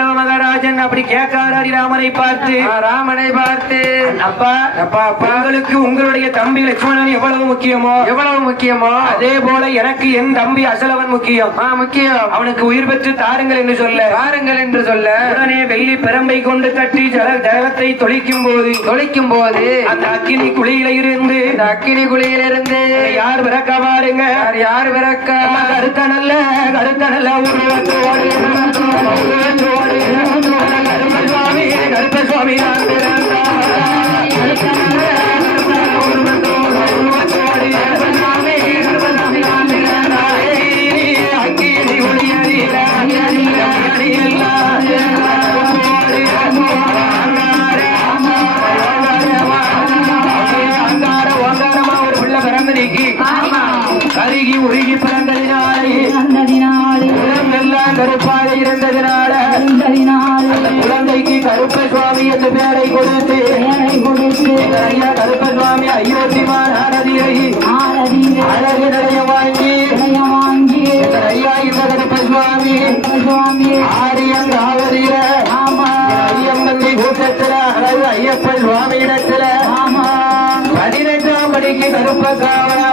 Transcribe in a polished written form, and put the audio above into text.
அசலவ மகாராஜன் அப்படி கேட்காரி ராமனை பார்த்து அப்பா அப்பா உங்களுக்கு உங்களுடைய தம்பி லட்சுமணன் எவ்வளவு முக்கியமோ அதே போல எனக்கு என் தம்பி அசலவன் முக்கியம். அவனுக்கு உயிர் பெற்று தாருங்கள் என்று சொல்ல உடனே வெள்ளி பெரம்பை கொண்டு கட்டி ஜலத்தை தொளிக்கும் போது அந்த அக்கினி குழியில இருந்து யார் பிறக்க பாருங்க கருத்த நல்ல கருப்பசுவாமி கருகி உருகி பிறந்ததினாலே கருப்பாக இருந்ததினால குழந்தைக்கு கருப்பசுவாமி என்று பெயரை கொடுத்து ஐயா கருப்பசுவாமி அயோத்திமான் அழகு நிலைய வாங்கி ஐயா இந்த கருப்பசுவாமி ஆரியம் காவலில ஐயம்பந்தி கூட்டத்தில அழகு ஐயப்பன் சுவாமி இடத்துல 18ஆம் படிக்கு கருப்ப காவலா